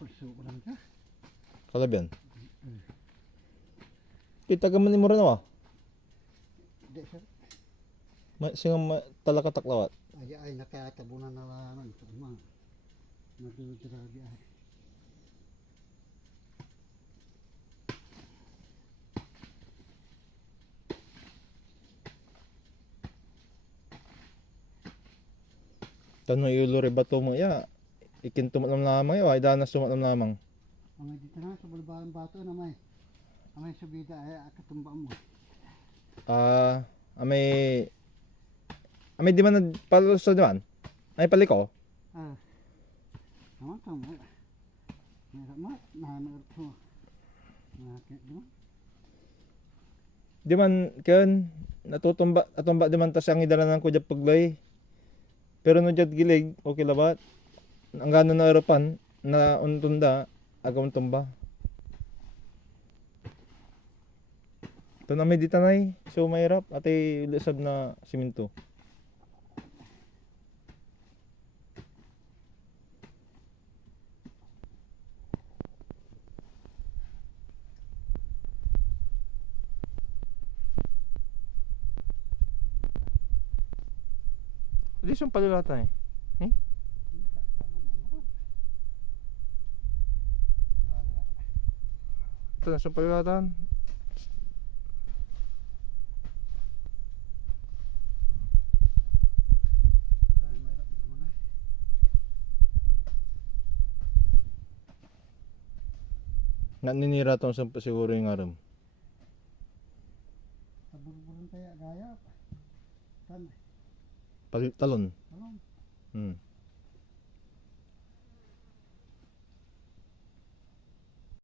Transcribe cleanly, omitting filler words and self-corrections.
Pulso ko lang ka. Kalabyan. Kita ka man mo rin ah. Hindi sir. Singa talakataklawat. Ay nakatabunan na lang. Nagdudragi ay. Tanong iuluri bato mo ya. Ikintumat ng lamang ya. Ay danas tumat ng lamang. Amay dito na sa bulbalang bato na may. Amay subida ay akatumba mo. Amay di man nagpalos sa diman? Ay paliko? Naman ito mo. Meron mo. Nahanap ko. Nakakit mo. Di man kan natutumba atumba di man tas ang idalanan ko jud paglay. Pero no jud gilig okay labat. Ang gano na eropan na untunda agam tumba. Ito na may ditanay. So mahirap ate lisab na simento. Di siyang palulatan eh. Ito na siyang palulatan. Naninira tong siguro yung aram. Tabulbulan kaya gaya. Tan. Talon. Talon. Hmm.